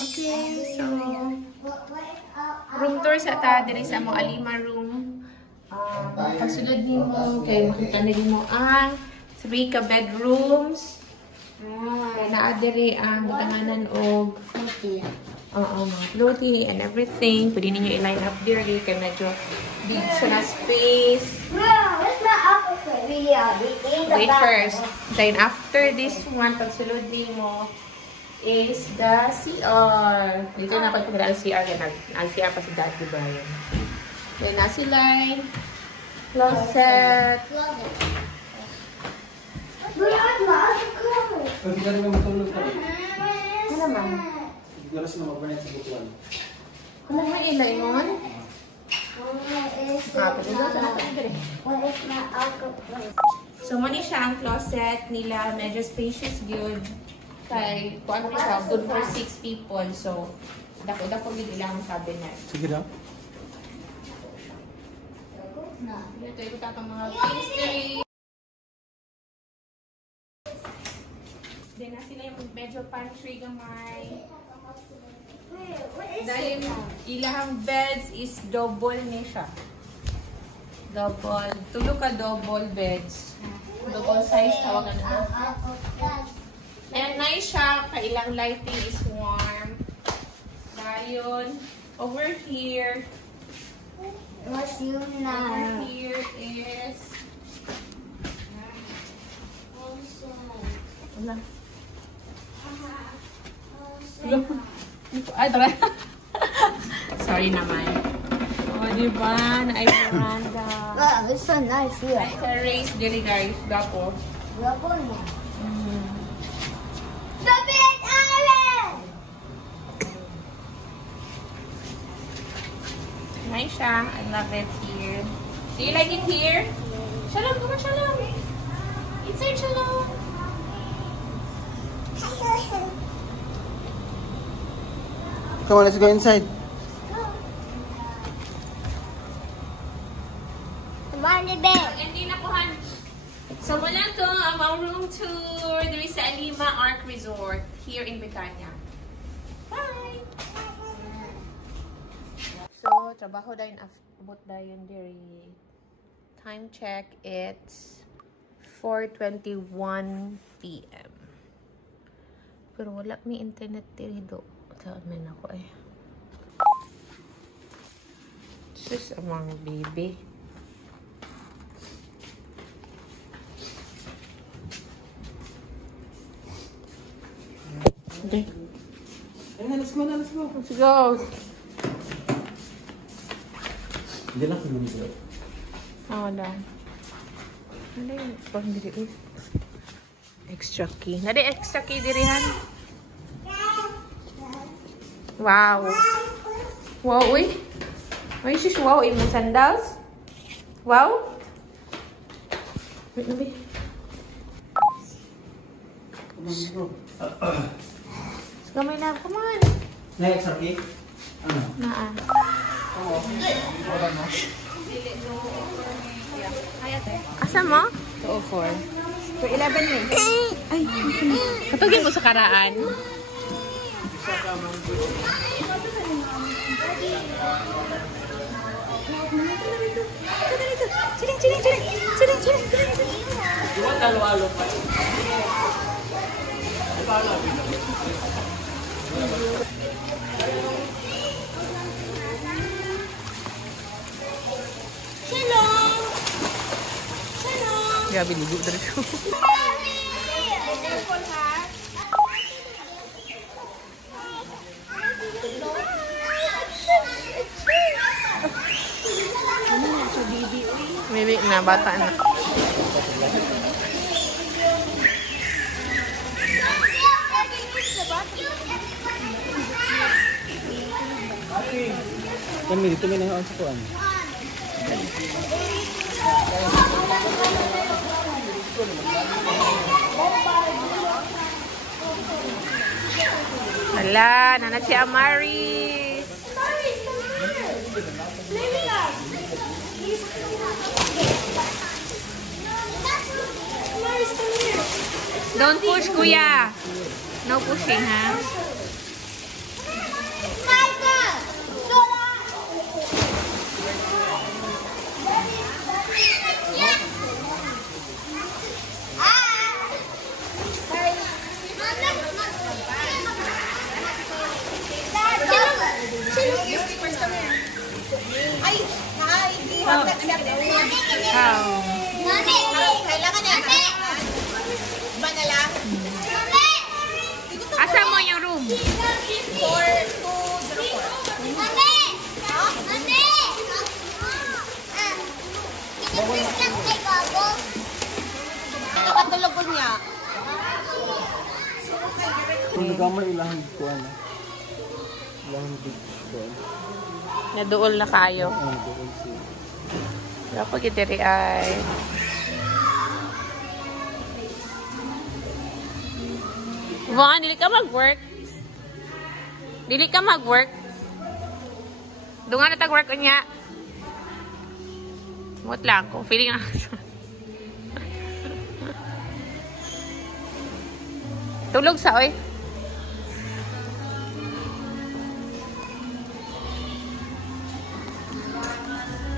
Okay, so room tour sa ta diri sa among Alima room. Pagsulod nimo kay makita nimo ang 3 ka bedrooms. Kay naa diri ang butanganan og mga floaty and everything. Pwede ninyo i-line up diri kay medyo big sa space. Wait first. Then after this one, pagsulod nimo is the CR. Dito na pagpagkala ang CR. Ang CR pa si Dad, diba yun? Then, nasi line. Closet. Hindi ka naman matulog ka rin. Ano naman? Hindi ka na mag-burnet sa bukuan. Ano may ilay mo? So, mali siya ang closet nila. Medyo spacious, good. Kay, kung ano siya, good for 6 people. So, dako-dako din ilang cabinet. Sige daw. Ito, ito tatang mga pastry. Then, na sila yung medyo pantry gamay. Dahil ilang beds is double niya siya. Double. Tulog ka double beds. Double size tawagan na. And nice siya. Kailang lighting is warm. Dayon. Over here. What's yun na? Over here is... Wala. Ay, tara. Sorry naman. O, diba? Na-ay veranda. Wow, it's so nice here. Nice race dili guys. Dapo. Gapo mo. The big island! Nice siya. I love it here. Do you like it here? Shalom, come on, shalom. Inside, shalom. Come on, let's go inside. Come on, the bed. Hindi na kuhan. So, wala to ang room tour dito sa Alima Arc Resort here in Betania. Bye! So, trabaho dahil abot dahil diri. Time check, it's 4:21 p.m. Pero wala may internet diri do. Saan man ako eh. Sus, amang baby. Okay. Let's go na, let's go. Let's go. Hindi lang kung nandito. Oo lang. Ano yun? Pang diri. Extra key. Nade extra key dirihan. Wow. Wow, uy. Ay, sis, wow. Imong sandals. Wow. Wait, nabi. Gamay na. Come on. Next, okay? Ano? Naan. Oo. Wala mo? Asa mo? 204. So, 11 eh. Ay, katugin ko sa karaan. Diba talo-alo pa? Shalom! Shalom! Grabe, ligo na rin ko. Maybe na, bata na. Kami dito may nangaan sa kuwan. Hala, nana si Amaris. Don't push, kuya. No pushing, ha? Mami! Kailangan na. Mami! Ba na lang? Mami! Asa mo yung room? 4204. Mami! Mami! Pinipis lang kay Babo. Ito katulog ko niya. Kung nagkamay ilahang ko ano. Ilahang beach ko. Naduol na kayo. Ano ko siya. Dapat itiri ay. Vaughn, dili ka mag-work? Dili ka mag-work? Doon nga natag-work ko niya. Mut lang, kung feeling nga. Tulog sa oy.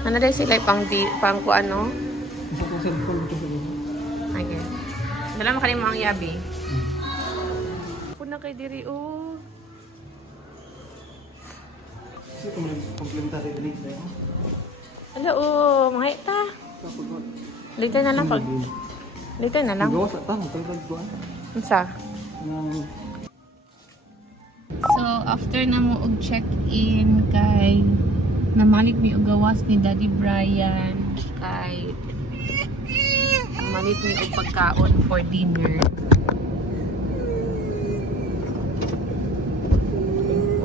Ano dahil sila pang ku ano? Isa ko cellphone ko sa Okay. Dala mo kanina mga yabi. Puna kay diri oh. Kasi kung nag-complementary drink na yun. Ala oh, mga ita. Dito na lang pag. Dito na lang. Gawa sa tamo, kaya ko Unsa? ano. So, after na mo og check-in kay namalit mi og gawas ni Daddy Brian kay namalit mi og pagkaon for dinner.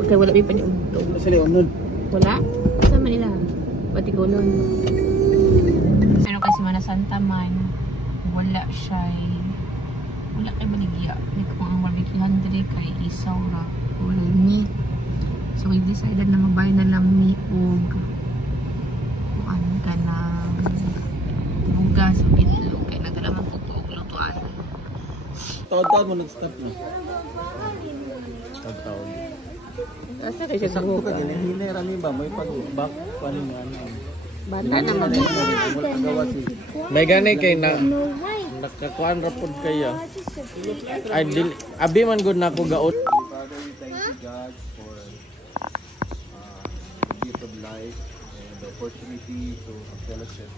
Okay, wala mi pa ni ugtog. Wala sila unod. Wala? Sa Manila. Pati gulon. Pero kasi Semana Santa man, wala siya. Wala kay baligya. Like kung ang barbecue handre kay isaw ra. Wala meat. So we decided na magbayad na lang mi og kuan ka na bugas o itlog kay nagdala man ko og lutuan. Taon-taon mo nag-stop na. Taon-taon. Asa kay siya Sakto ka ganyan, hinay rami ba? May pag-back pa rin nga ano. bata na mag May gani kay na nakakuan ra pud kaya. Ay dili abi man gud nako gaot. Father, we thank you, God, for the gift of life and the opportunity to fellowship